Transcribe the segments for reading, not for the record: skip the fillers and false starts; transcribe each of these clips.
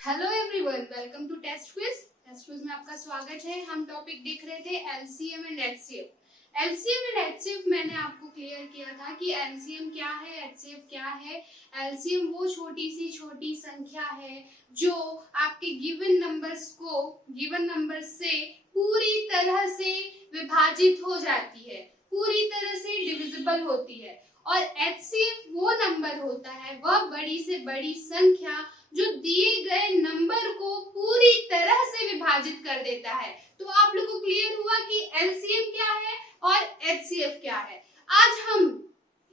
Hello everyone, welcome to test quiz. Test quiz में आपका स्वागत है। हम टॉपिक देख रहे थे LCM and HCF. LCM and HCF मैंने आपको क्लियर किया था कि एलसीएम क्या है, एचसीएफ क्या है। एलसीएम वो छोटी संख्या है जो आपके गिवन नंबर से पूरी तरह से विभाजित हो जाती है, पूरी तरह से डिविजिबल होती है। और एचसीएफ वो नंबर होता है, वह बड़ी से बड़ी संख्या जो दिए गए नंबर को पूरी तरह से विभाजित कर देता है। तो आप लोगों को क्लियर हुआ कि एलसीएम क्या है और एचसीएफ क्या है। आज हम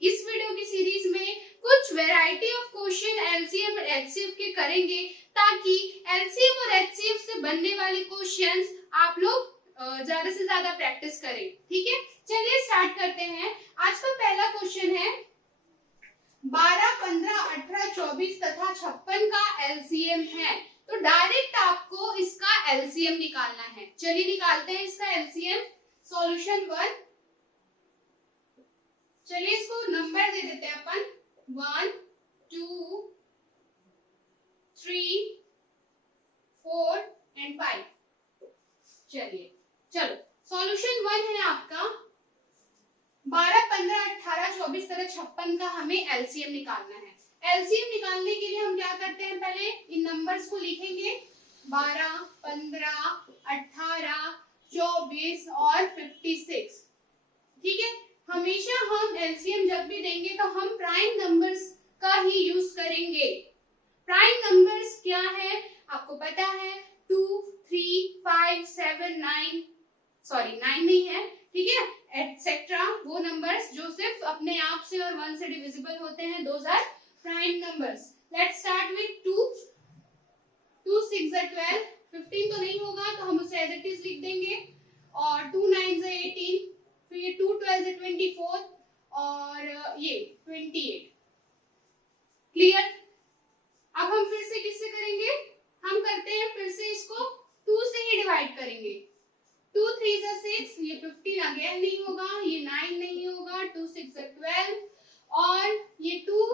इस वीडियो की सीरीज में कुछ वैरायटी ऑफ क्वेश्चन एलसीएम और एचसीएफ के करेंगे, ताकि एलसीएम और एचसीएफ से बनने वाले क्वेश्चंस आप लोग ज्यादा से ज्यादा प्रैक्टिस करें। ठीक है, चलिए स्टार्ट करते हैं। आज का पहला क्वेश्चन है 12, 15, 18, 24 तथा 56 का एलसीएम है। तो डायरेक्ट आपको इसका एलसीएम निकालना है। चलिए निकालते हैं इसका एलसीएम। सॉल्यूशन 1, चलिए इसको नंबर दे देते हैं अपन 1, 2, 3, 4 एंड 5। चलिए चलो, सॉल्यूशन 1 है आपका 12, 15, 18, 24 तथा 56 का हमें एलसीएम निकालना है। एलसीएम निकालने के लिए हम क्या करते हैं, पहले इन नंबर्स को लिखेंगे 12, 15, 18, 24 और 56। ठीक है, हमेशा हम एलसीएम जब भी देंगे तो हम प्राइम नंबर्स का ही यूज करेंगे। प्राइम नंबर्स क्या है आपको पता है, 2, 3, 5, 7, 9, सॉरी 9 नहीं है, ठीक है, एटसेट्रा। वो नंबर्स जो सिर्फ अपने आप से और 1 से डिविजिबल होते हैं, those are prime numbers. Let's start with 2, 2 6 12, 15 तो नहीं होगा तो हम उसे एज इट इज लिख देंगे। और 2 9 18, फिर ये 2 12 24 और ये 28। क्लियर। अब हम फिर से किससे करेंगे, हम करते हैं फिर से इसको 2 से ही डिवाइड करेंगे। 2 3 6, ये 15 अगेन नहीं होगा, ये 9 नहीं होगा, 2 6 12 और ये 2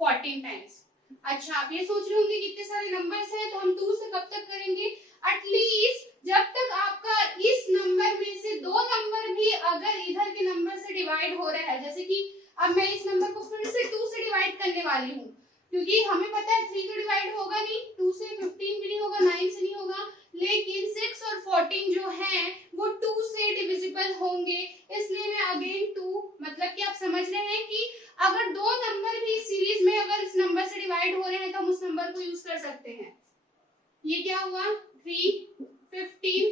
14 टाइम्स। अच्छा, आप ये सोच रहे होंगे कितने सारे नंबर्स हैं, तो हम 2 से कब तक करेंगे, एटलीस्ट जब तक आपका इस नंबर में से दो नंबर भी अगर इधर के नंबर से डिवाइड हो रहा है। जैसे कि अब मैं इस नंबर को फिर से 2 से डिवाइड करने वाली हूँ, क्योंकि हमें पता है 3 तो डिवाइड होगा नहीं, 2 से 15 भी नहीं होगा, 9 से नहीं होगा, लेकिन 6 और 14 जो हैं वो 2 से डिविजिबल होंगे। इसलिए मैं अगेन 2, मतलब कि आप समझ रहे हैं कि अगर दो नंबर भी सीरीज में अगर इस नंबर से डिवाइड हो रहे हैं तो हम उस नंबर को यूज कर सकते हैं। ये क्या हुआ, 3, 15,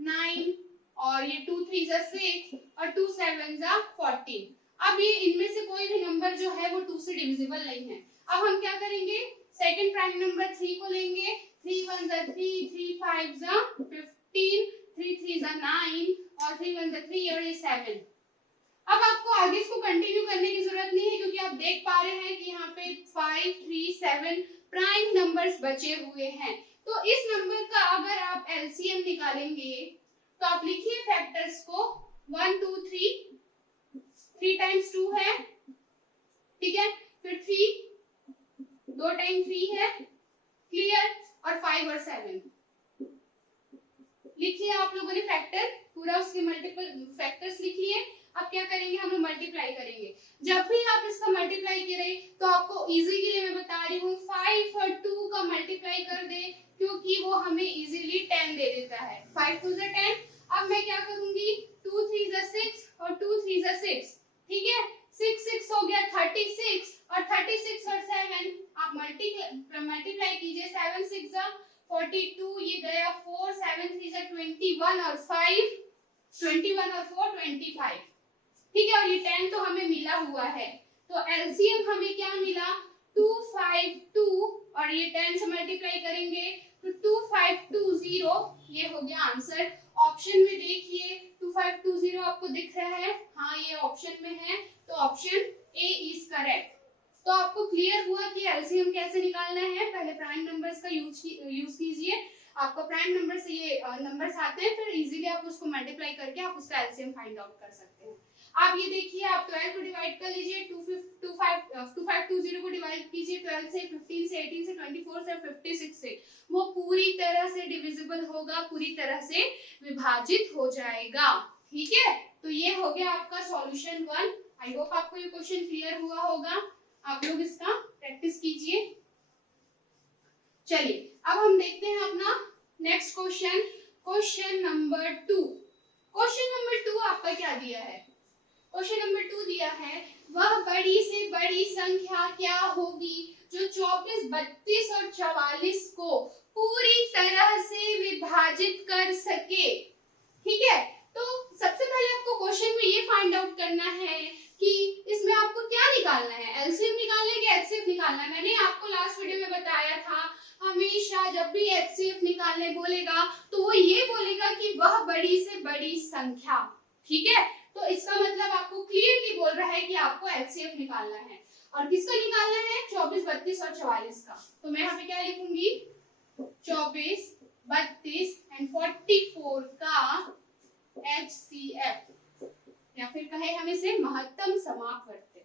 9 और ये 2 3 6 और 2 7 14। अब ये इनमें से कोई भी नंबर जो है वो 2 से डिविजिबल नहीं है। अब हम क्या करेंगे, सेकंड प्राइम नंबर 3 को लेंगे। 3 1 3, 3 5 15, 3 3 9 और 3 1 3 और ये 7। अब आपको आगे इसको कंटिन्यू करने की जरूरत नहीं है, क्योंकि आप देख पा रहे हैं कि यहाँ पे 5 3 7 प्राइम नंबर्स बचे हुए हैं। तो इस नंबर का अगर आप एलसीएम निकालेंगे तो आप लिखिए फैक्टर्स को 1 2 3, 3 टाइम्स 2 है, ठीक है, फिर 3 2 टाइम 3 है, क्लियर, और 5 और 7 लिखिए आप लोगों ने फैक्टर पूरा, उसके मल्टीपल फैक्टर्स लिख लिए। अब क्या करेंगे, हम लोग मल्टीप्लाई करेंगे। जब भी आप इसका मल्टीप्लाई करें तो आपको इजी के लिए मैं बता रही हूँ 5 और 2 का मल्टीप्लाई कर दे, क्योंकि वो हमें इजीली 10 दे देता है। 5 2 10। अब मैं क्या करूंगी, 2 3 6 और 2 3 6, ठीक है, 6 6 हो गया 36 और 36 और 7 आप मल्टीप्लाई कीजिए। 7 6 42, ये गया 4, 7 3 21 और 5 21 और 4 25, ठीक है, और ये 10 तो हमें मिला हुआ है। तो एलसीएम हमें क्या मिला, 252 और ये 10 से मल्टीप्लाई करेंगे तो 2520, ये हो गया आंसर। ऑप्शन में देखिए 2520 आपको दिख रहा है, हाँ ये ऑप्शन में है, तो ऑप्शन ए इज करेक्ट। तो आपको क्लियर हुआ कि एलसीएम कैसे निकालना है। पहले प्राइम नंबर्स का यूज कीजिए, आपको प्राइम नंबर से ये नंबर्स आते हैं, फिर इजीली आप उसको मल्टीप्लाई करके आप उसका एलसीएम फाइंड आउट कर सकते हैं। आप ये देखिए, आप 12 को डिवाइड कर लीजिए, 2520 को डिवाइड कीजिए 12 से, 15 से, 18 से, 24 से, 56 से, पूरी तरह से डिविजिबल होगा, पूरी तरह से विभाजित हो जाएगा। ठीक है, तो ये हो गया आपका सॉल्यूशन 1। आई होप आपको ये क्वेश्चन क्लियर हुआ होगा। आप लोग इसका प्रैक्टिस कीजिए। चलिए अब हम देखते हैं अपना next question, question number 2। Question number 2 आपका क्या दिया है? क्वेश्चन नंबर 2 दिया है वह बड़ी से बड़ी संख्या क्या होगी जो 24, 32 और 44 को पूरी तरह से विभाजित कर सके। ठीक है, तो सबसे पहले आपको क्वेश्चन में ये फाइंड आउट करना है कि इसमें आपको क्या निकालना है, एलसीएम निकालना है कि एचसीएफ निकालना है। मैंने आपको लास्ट वीडियो में बताया था हमेशा जब भी एचसीएफ निकालने बोलेगा तो वो ये बोलेगा कि वह बड़ी से बड़ी संख्या। ठीक है, तो इसका मतलब आपको क्लियरली बोल रहा है कि आपको एचसीएफ निकालना है। और किसका निकालना है? 24, 32 और 44 का। तो मैं यहाँ पे क्या लिखूंगी? 24, 32 एंड 44 का HCF, या फिर कहे हम इसे महत्तम समापवर्ती।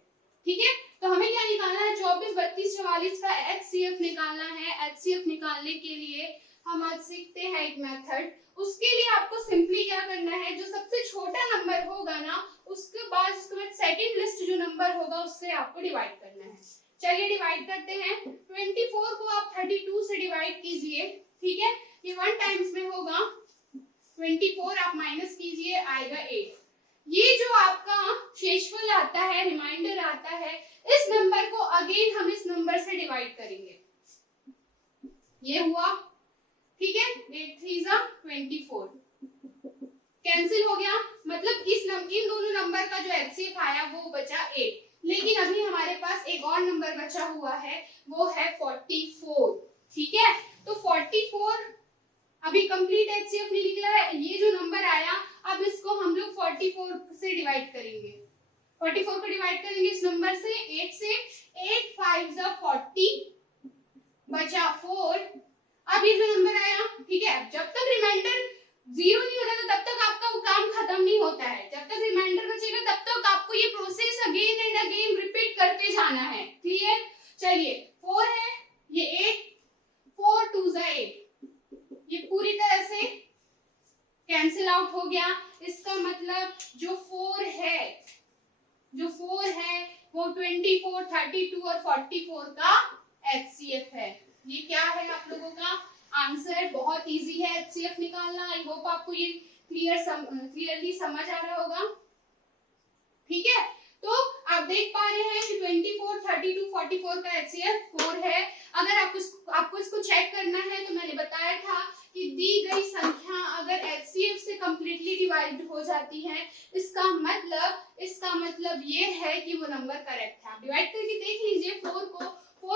ठीक है, तो हमें क्या निकालना है? 24, 32, 44 का HCF निकालना है। HCF निकालने के लिए हम आज सीखते हैं एक मेथड। उसके लिए आपको सिंपली क्या करना है, जो सबसे छोटा नंबर होगा ना उसके बाद सेकंड लिस्ट जो नंबर होगा उससे आपको डिवाइड करना है। चलिए डिवाइड करते हैं। 24 को आप 32 से डिवाइड कीजिए। ठीक है, ये 1 टाइम्स में होगा, 24 आप माइनस कीजिए, आएगा 8। ये जो आपका शेषफल आता है, रिमाइंडर आता है, इस नंबर को अगेन हम इस नंबर से डिवाइड करेंगे। ये हुआ, ठीक है, 8 3 24 कैंसिल हो गया, मतलब इन दोनों नंबर का जो एचसीएफ आया वो बचा 8। लेकिन अभी हमारे पास एक और नंबर बचा हुआ है, वो है 44। ठीक है, तो 44 अभी कंप्लीट एचसीएफ नहीं निकला है। ये जो नंबर आया अब इसको हम लोग 44 से डिवाइड करेंगे। 44 को डिवाइड करेंगे इस नंबर से, 8 से। 8 5 40 बचा 4। अब ये जो नंबर आया, ठीक है, जब तक रिमाइंडर 0 नहीं होता तो तब तक आपका वो काम खत्म नहीं होता है। जब तक रिमाइंडर बचेगा तब तक आपको ये process again and again repeat करते जाना है। क्लियर? चलिए 4 है, ये 8, 4 2 8, ये पूरी तरह से कैंसिल आउट हो गया। इसका मतलब जो 4 है वो 24, 32 और 44 का HCF है। ये क्या है आप लोगों का आंसर? बहुत इजी है HCF निकालना। आई होप आपको ये क्लियरली समझ आ रहा होगा। ठीक है, तो आप देख पा रहे हैं कि 24, 32, 44 का HCF 4 है। अगर आपको इसको चेक करना है तो मैंने बताया था कि दी गई संख्या अगर HCF से कंप्लीटली डिवाइड हो जाती है, इसका मतलब ये है कि वो नंबर करेक्ट है। आप डिवाइड करके देख लीजिए। 4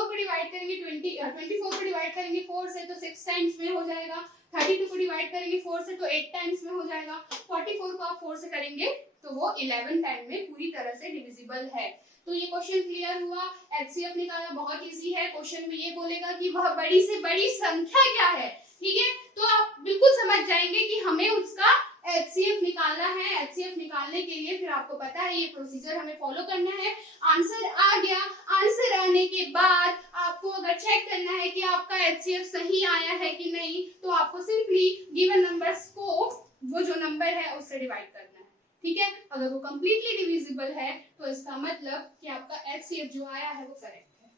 को डिवाइड करेंगे 24 को डिवाइड करेंगे 4 से तो 6 टाइम्स में हो जाएगा। 32 को डिवाइड करेंगे 4 से तो 8 टाइम्स में हो जाएगा। 44 को आप 4 से करेंगे तो वो 11 टाइम में पूरी तरह से डिविजिबल है। तो ये क्वेश्चन क्लियर हुआ। HCF निकालना बहुत इजी है। क्वेश्चन में ये बोलेगा कि वह बड़ी से बड़ी संख्या क्या है। ठीक है, तो आप बिल्कुल समझ जाएंगे कि हमें उसका HCF निकालना है। HCF निकालने के लिए फिर आपको पता है ये प्रोसीजर हमें फॉलो करना है। आंसर आ गया, आंसर आने के बाद आपको अगर चेक करना है कि आपका HCF सही आया है कि नहीं, तो आपको सिंपली गिवन नंबर्स को वो जो नंबर है उससे डिवाइड करना है। ठीक है, अगर वो कंप्लीटली डिविजिबल है तो इसका मतलब कि आपका HCF जो आया है वो करेक्ट है।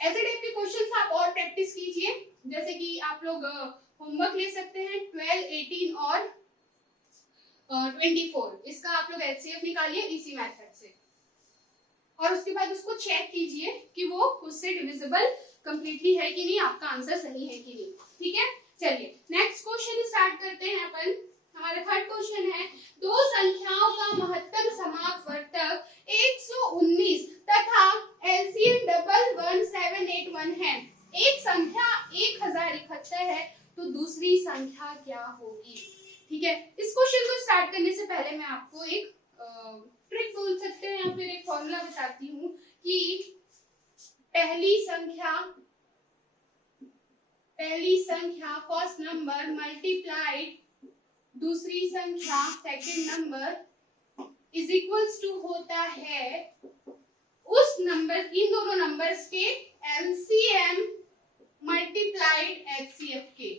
ऐसे टाइप के क्वेश्चंस आप और प्रैक्टिस कीजिए, जैसे कि आप लोग होमवर्क ले सकते हैं 12, 18 और 24। इसका आप लोग HCF निकालिए इसी मेथड से और उसके बाद उसको चेक कीजिए कि वो उससे डिविजिबल कंप्लीटली है कि नहीं, आपका आंसर सही है कि नहीं। ठीक है, चलिए नेक्स्ट क्वेश्चन स्टार्ट करते हैं अपन। हमारा थर्ड क्वेश्चन है, दो संख्याओं का महत्तम समापवर्तक 119 तथा एलसीएम डबल 1781 है। एक संख्या 1071 है तो दूसरी संख्या क्या होगी? ठीक है, इस क्वेश्चन को स्टार्ट करने से पहले मैं आपको एक ट्रिक बोल सकते हैं या फिर एक फॉर्मूला बताती हूँ कि पहली संख्या फर्स्ट नंबर मल्टीप्लाइड दूसरी संख्या second number is equals to होता है उस नंबर, इन दोनों नंबर्स के एलसीएम मल्टीप्लाइड HCF के।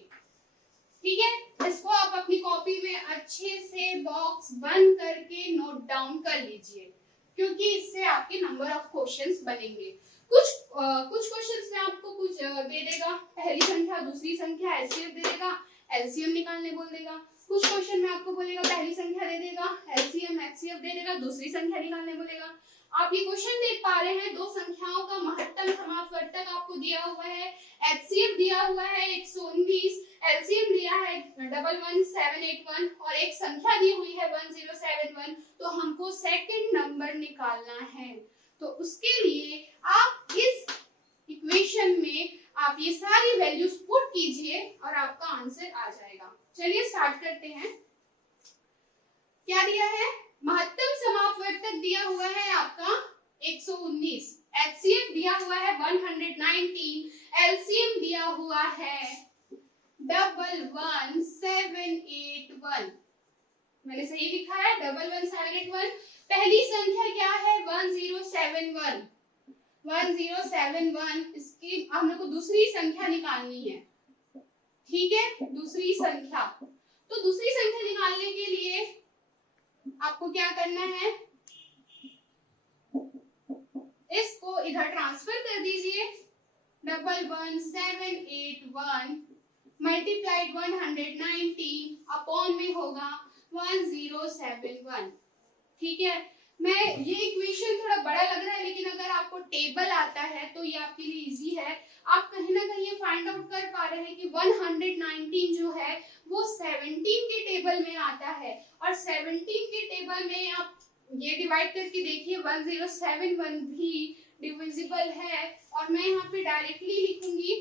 ठीक है, इसको आप अपनी कॉपी में अच्छे से बॉक्स बंद करके नोट डाउन कर लीजिए, क्योंकि इससे आपके नंबर ऑफ क्वेश्चंस बनेंगे। कुछ क्वेश्चंस में आपको कुछ दे देगा, पहली संख्या दूसरी संख्या एचसीएफ दे देगा, एलसीएम निकालने बोल देगा। कुछ क्वेश्चन में आपको बोलेगा पहली संख्या दे देगा, एलसीएम एचसीएफ दे देगा, दूसरी संख्या निकालने बोलेगा। आप ये क्वेश्चन देख पा रहे हैं, दो संख्याओं का महत्तम समापवर्तक आपको दिया हुआ है, एचसीएफ दिया हुआ है 119, एलसीएम दिया है 11781 और एक संख्या दी हुई है 1071। तो हमको सेकंड नंबर निकालना है, तो उसके लिए आप इस इक्वेशन में आप ये सारी वैल्यूज पुट कीजिए और आपका आंसर आ जाएगा। चलिए स्टार्ट करते हैं। क्या दिया है? महत्तम समापवर्तक दिया हुआ है आपका 119, एचसीएफ दिया हुआ है 119, एलसीएम दिया हुआ है 11781। मैंने सही लिखा है 11781। पहली संख्या क्या है? 1071। 1071 इसकी हम लोग को दूसरी संख्या निकालनी है। ठीक है, दूसरी संख्या। तो दूसरी संख्या निकालने के लिए आपको क्या करना है? इसको इधर ट्रांसफर कर दीजिए। 11781 मल्टीप्लाइड 119 अपॉन में होगा 1071। ठीक है, मैं ये इक्वेशन थोड़ा बड़ा लग रहा है, लेकिन अगर आपको टेबल आता है तो ये आपके लिए इजी है। आप कहीं ना कहीं फाइंड आउट कर पा रहे हैं कि 119 जो है वो 17 के टेबल में आता है, और 17 के टेबल में आप ये डिवाइड करके देखिए 1071 भी डिविजिबल है। और मैं यहाँ पे डायरेक्टली लिखूंगी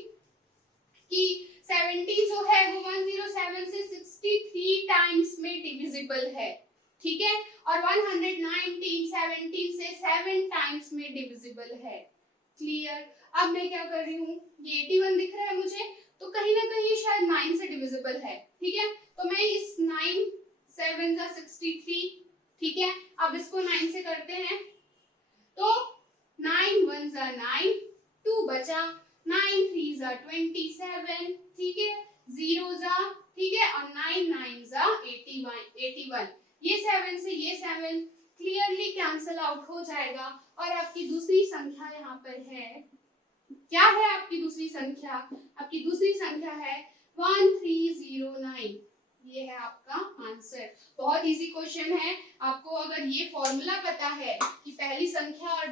कि 17 जो है वो 107 से 63 टाइम्स में डिविजिबल है। ठीक है, और 119 17 से 7 टाइम्स में डिविजिबल है। क्लियर? अब मैं क्या कर रही हूँ, ये 81 दिख रहा है मुझे, तो कहीं ना कहीं शायद 9 से डिविजिबल है। ठीक है, तो मैं इस 9 7 जा 63। ठीक है, अब इसको 9 से करते हैं, तो 9 1 जा 9, 2 बचा, 9 3 जा 27। ठीक है, 0 जा, ठीक है, और 9 9 जा 81। ये 7 से ये 7 क्लियरली कैंसल आउट हो जाएगा। और आपकी दूसरी संख्या यहाँ पर है, क्या है आपकी दूसरी संख्या? आपकी दूसरी संख्या है 1309। ये है आपका आंसर। बहुत इजी क्वेश्चन है। आपको अगर ये फॉर्मूला पता है कि पहली संख्या और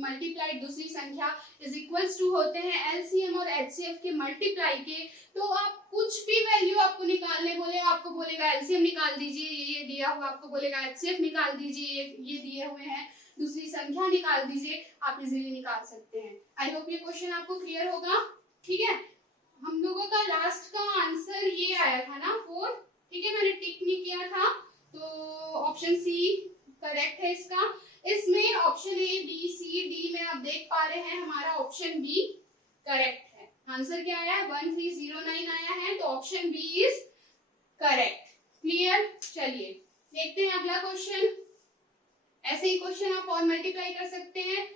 मल्टीप्लाइड दूसरी संख्या इज इक्वल्स टू होते हैं एलसीएम और एचसीएफ के मल्टीप्लाई के, तो आप कुछ भी वैल्यू आपको निकालने बोले, आपको बोलेगा एलसीएम निकाल दीजिए, ये दिया हुआ, आपको बोलेगा एचसीएफ निकाल दीजिए, ये दिए हुए हैं, दूसरी संख्या निकाल दीजिए, आप इजीली निकाल सकते हैं। आई होप ये क्वेश्चन आपको क्लियर होगा। ठीक है, हम लोगों का लास्ट का आंसर ये आया था ना 4। ठीक है, मैंने टिक नहीं किया था, तो ऑप्शन सी करेक्ट है इसका। इसमें option A B C D में आप देख पा रहे हैं, हमारा ऑप्शन बी करेक्ट है। आंसर क्या आया? 1309 आया है, तो option B is correct. Clear? चलिए देखते हैं अगला क्वेश्चन। ऐसे ही क्वेश्चन आप और मल्टीप्लाई कर सकते हैं।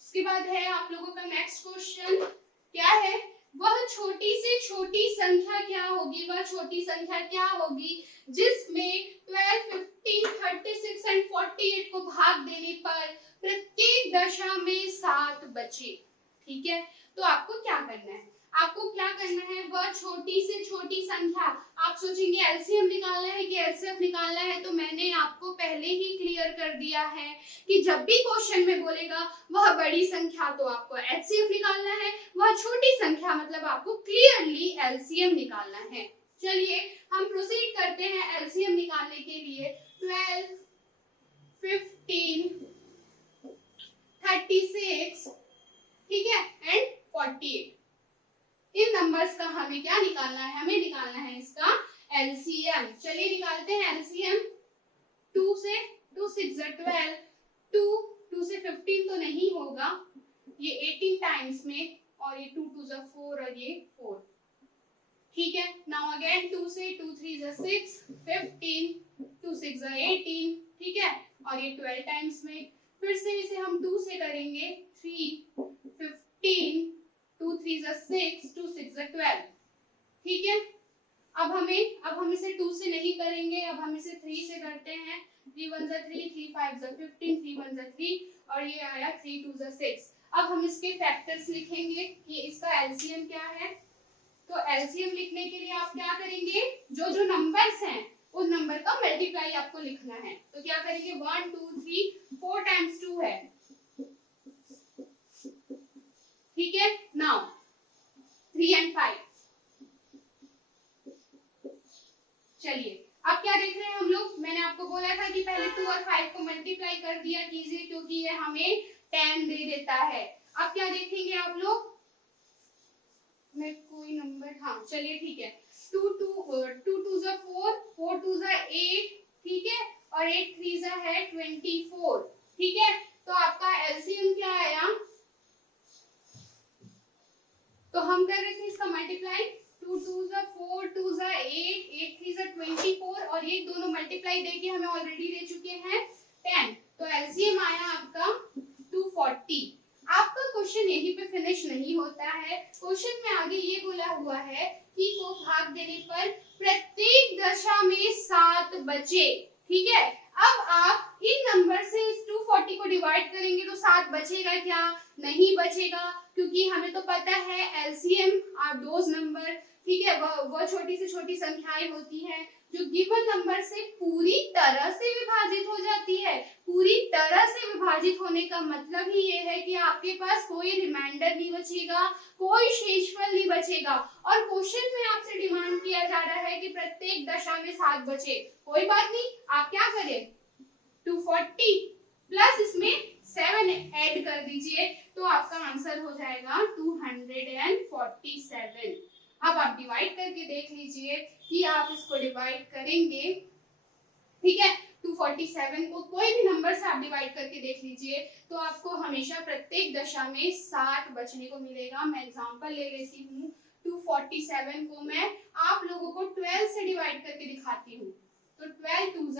इसके बाद है आप लोगों का नेक्स्ट क्वेश्चन। क्या है? वह छोटी से छोटी संख्या क्या होगी? वह छोटी संख्या क्या होगी जिसमें 12, 15, 36 एंड 48 को भाग देने पर प्रत्येक दशा में 7 बचे? ठीक है, तो आपको क्या करना है? आपको क्या करना है? वह छोटी से छोटी संख्या, आप सोचेंगे एलसीएम निकालना है कि एचसीएफ निकालना है, तो मैंने आपको पहले ही क्लियर कर दिया है कि जब भी क्वेश्चन में बोलेगा वह बड़ी संख्या तो आपको एचसीएफ निकालना है, वह छोटी संख्या मतलब आपको क्लियरली एलसीएम निकालना है। चलिए हम प्रोसीड करते हैं एलसीएम निकालने के लिए। 12, 15, 36, ठीक है, एंड 48, इन नंबर्स का हमें क्या निकालना है? हमें निकालना है इसका एलसीएम। चलिए निकालते हैं एलसीएम। 2 से 2 6 12, 2 से 15 तो नहीं होगा, ये 18 टाइम्स में, और ये 2 2 4 और ये 4। ठीक है, नाउ अगेन 2 से 2 3 6 15, 2 6 18, ठीक है, और ये 12 टाइम्स में। फिर से इसे हम 2 से करेंगे, 3 15, 2 3 6, 2 6 12, ठीक है। अब हम इसे 2 से नहीं करेंगे, अब हम इसे 3 से करते हैं। 3 1 3, 3 5 15, 3 1 3 और ये आया 3 2 6। अब हम इसके फैक्टर्स लिखेंगे कि इसका एलसीएम क्या है। तो एलसीएम लिखने के लिए आप क्या करेंगे, जो जो नंबर्स हैं उन नंबर का मल्टीप्लाई आपको लिखना है। तो क्या करेंगे, 1 2 3, 4 टाइम्स 2 है, ठीक है। नाउ 3 and 5, चलिए अब क्या देख रहे हैं हम लोग, मैंने आपको बोला था कि पहले 2 और 5 को मल्टीप्लाई कर दिया कीजिए क्योंकि ये हमें 10 दे देता है। अब क्या देखेंगे आप लोग, मैं कोई नंबर, हाँ चलिए ठीक है, 2 2 2 4, 4 2 8, ठीक है, और 8 3 है 24, ठीक है। तो आपका एलसीएम क्या आया, तो हम कर रहे थे इसका मल्टीप्लाई, 2 2 4, 2 8, 8 3 24 और ये दोनों मल्टीप्लाई देके हमें ऑलरेडी दे चुके हैं 10। तो एलसीएम आया आपका 240। आपका क्वेश्चन यहीं पे फिनिश नहीं होता है, क्वेश्चन में आगे ये बोला हुआ है कि को भाग देने पर प्रत्येक दशा में 7 बचे, ठीक है। अब आप इन नंबर से इस 240 को डिवाइड करेंगे तो 7 बचेगा क्या, नहीं बचेगा, क्योंकि हमें तो पता है एलसीएम आर दोज नंबर, ठीक है, वो छोटी से छोटी संख्याएं होती हैं जो गिवन नंबर से पूरी तरह से विभाजित हो जाती है। पूरी तरह से विभाजित होने का मतलब ही ये है कि आपके पास कोई रिमाइंडर नहीं बचेगा, कोई शेषफल नहीं बचेगा। और क्वेश्चन में आपसे डिमांड किया जा रहा है कि प्रत्येक दशा में 7 बचे। कोई बात नहीं, आप क्या करें, 240 प्लस इसमें 7 ऐड कर दीजिए तो आपका आंसर हो जाएगा 247। अब आप डिवाइड करके देख लीजिए कि आप इसको डिवाइड करेंगे, ठीक है, 247 को कोई भी नंबर से आप डिवाइड करके देख लीजिए तो आपको हमेशा प्रत्येक दशा में 60 बचने को मिलेगा। मैं एग्जांपल ले लेती हूँ, 247 को मैं आप लोगों को 12 से डिवाइड करके दिखाती हूँ। तो 12 2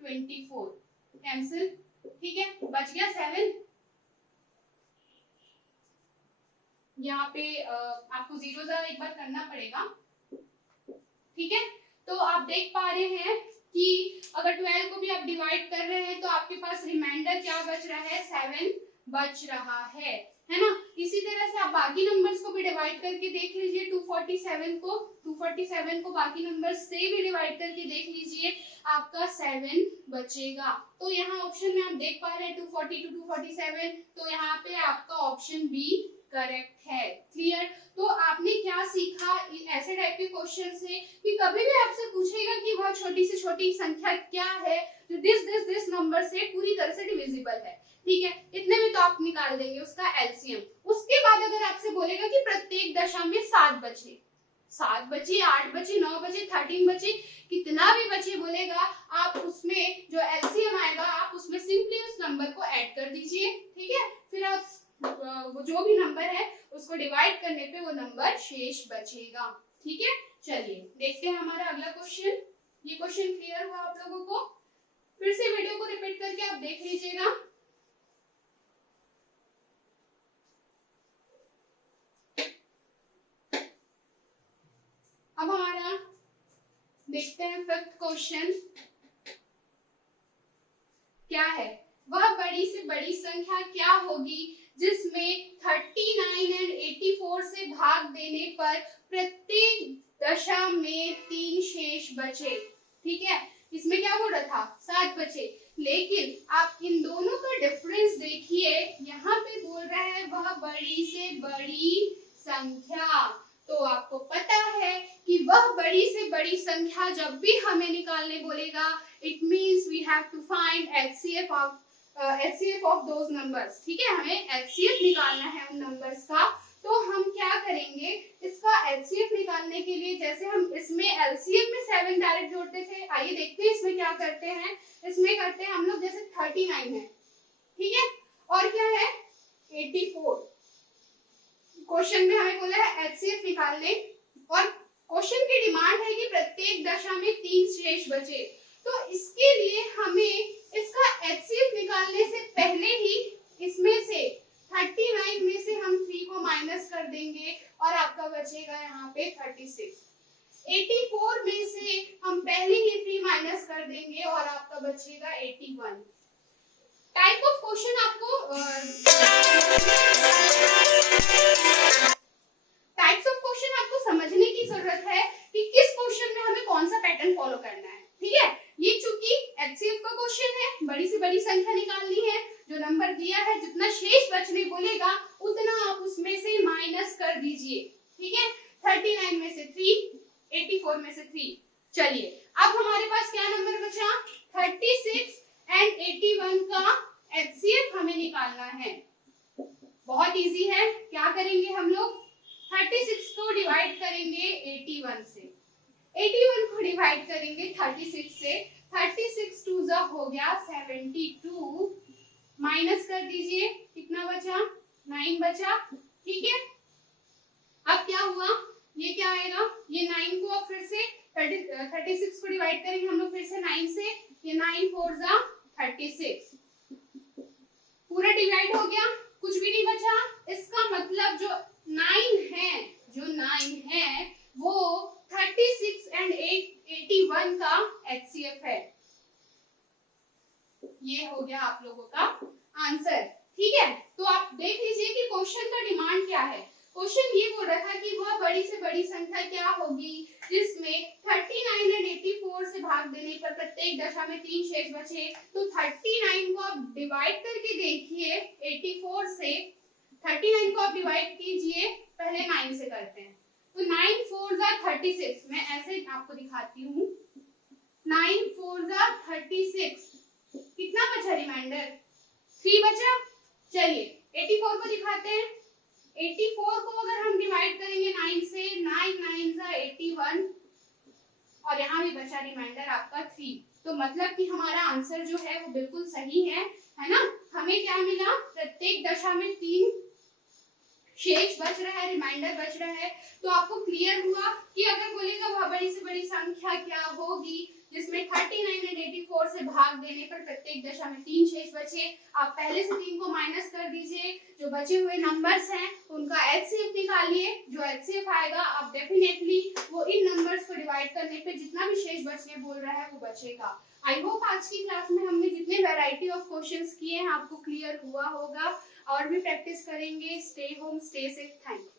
24 कैंसिल, ठीक है, बच गया 7। यहाँ पे आपको 0 एक बार करना पड़ेगा, ठीक है। तो आप देख पा रहे हैं कि अगर 12 को भी आप डिवाइड कर रहे हैं तो आपके पास रिमाइंडर क्या बच रहा है, 7 बच रहा है ना। इसी तरह से आप बाकी नंबर्स को भी डिवाइड करके देख लीजिए, 247 को बाकी नंबर्स से भी डिवाइड करके देख लीजिए, आपका 7 बचेगा। तो यहाँ ऑप्शन में आप देख पा रहे हैं 240 to 247, तो यहाँ पे आपका ऑप्शन बी करेक्ट है। क्लियर। तो आपने क्या सीखा ऐसे टाइप के क्वेश्चन से कि कभी भी आपसे पूछेगा कि वह छोटी से छोटी संख्या क्या है जो दिस नंबर से पूरी तरह से डिविजिबल है, ठीक है, इतने में तो आप निकाल देंगे उसका एलसीएम। उसके बाद अगर आपसे बोलेगा कि प्रत्येक दशा में 7 बचे, 7 बचे, 8 बचे, 9 बचे, 13 बचे, कितना भी बचे बोलेगा, आप उसमें जो एलसीएम आएगा आप उसमें सिंपली उस नंबर को ऐड कर दीजिए, ठीक है। फिर आप वो जो भी नंबर है उसको डिवाइड करने पे वो नंबर शेष बचेगा, ठीक है। चलिए देखते हैं हमारा अगला क्वेश्चन। ये क्वेश्चन क्लियर हुआ आप लोगों को? फिर से वीडियो को रिपीट करके आप देख लीजिएगा। अब हमारा देखते हैं फिफ्थ क्वेश्चन क्या है। वह बड़ी से बड़ी संख्या क्या होगी जिसमें 39 एंड 84 से भाग देने पर प्रत्येक दशा में 3 शेष बचे, ठीक है। इसमें क्या बोल रहा था, 7 बचे, लेकिन आप इन दोनों का डिफरेंस देखिए, यहाँ पे बोल रहा है वह बड़ी से बड़ी संख्या। तो आपको पता है कि वह बड़ी से बड़ी संख्या जब भी हमें निकालने बोलेगा, it means we have to find HCF of those numbers, ठीक है। हमें HCF निकालना है उन नंबर्स का। तो हम क्या करेंगे, इसका HCF निकालने के लिए जैसे हम इसमें LCM में 7 डायरेक्ट जोड़ते थे, आइए देखते हैं इसमें क्या करते हैं। इसमें करते हैं हम लोग जैसे 39 है, ठीक है, और क्या है 84। क्वेश्चन में हमें बोला है HCF निकालने और क्वेश्चन की डिमांड है कि प्रत्येक दशा में 3 शेष बचे। तो इसके लिए हमें इसका HCF निकालने से पहले ही इसमें से 39 में से हम 3 को माइनस कर देंगे और आपका बचेगा यहाँ पे 36। 84 में से हम पहले ही 3 माइनस कर देंगे और आपका बचेगा 81। टाइप ऑफ क्वेश्चन आपको टाइप्स ऑफ क्वेश्चन आपको समझने की जरूरत है कि किस क्वेश्चन में हमें कौन सा पैटर्न फॉलो करना है। ठीक है, ये चूंकि HCF का क्वेश्चन है, बड़ी से बड़ी संख्या निकालनी है, जो नंबर दिया है जितना शेष बचने बोलेगा उतना आप उसमें से माइनस कर दीजिए। ठीक है, 39 में से 3, 84 में से 3। चलिए अब हमारे पास क्या नंबर बचा, 36 एंड 81 का HCF हमें निकालना है। बहुत इजी है, क्या करेंगे हम लोग, 36 को डिवाइड करेंगे 81 से, 81 को डिवाइड करेंगे 36 से, 36 2 जा हो गया 72, माइनस कर दीजिए, कितना बचा, 9 बचा। ठीक है, अब क्या हुआ, ये क्या आएगा, ये 9 को अब फिर से 36 को डिवाइड करेंगे हम लोग फिर से 9 से, ये 9 4 जा 36, पूरा डिवाइड हो गया, कुछ भी नहीं बचा। इसका मतलब जो 9 है वो 36 एंड 81 का HCF है। ये हो गया आप लोगों का आंसर। ठीक है, तो आप देख लीजिए कि क्वेश्चन का डिमांड क्या है। क्वेश्चन ये बोल रहा था कि वह बड़ी से बड़ी संख्या क्या होगी जिसमें 39 एंड 84 से भाग देने पर प्रत्येक दशा में 3 शेष बचे। तो 39 को आप डिवाइड करके देखिए 84 से, 39 को आप डिवाइड कीजिए, पहले 9 से करते हैं, तो 9 4 जा 36, मैं ऐसे आपको दिखाती हूँ, 9 4 जा 36, कितना बचा रिमाइंडर, 3 बचा। चलिए 84 को दिखाते हैं, 84 को अगर हम डिवाइड करेंगे 9 से, 9 9 जा 81 और यहाँ भी बचा रिमाइंडर आपका 3। तो मतलब कि हमारा आंसर जो है वो बिल्कुल सही है ना। हमें क्या मिला, प्रत्येक दशा में 3 शेष बच रहा है, रिमाइंडर बच रहा है। तो आपको क्लियर हुआ कि अगर बोलेगा वह बड़ी से बड़ी संख्या क्या होगी जिसमें 39 एंड 84 से भाग देने पर प्रत्येक दशा में 3 शेष बचे, आप पहले से 3 को माइनस कर दीजिए, जो बचे हुए नंबर्स हैं उनका HCF निकालिए, जो HCF आएगा आप डेफिनेटली वो इन नंबर्स को डिवाइड करने पे जितना भी शेष बचने बोल रहा है वो बचेगा। आई होप आज की क्लास में हमने जितने वैरायटी ऑफ क्वेश्चंस किए हैं आपको क्लियर हुआ होगा, और भी प्रैक्टिस करेंगे। Stay home, stay safe, thank you.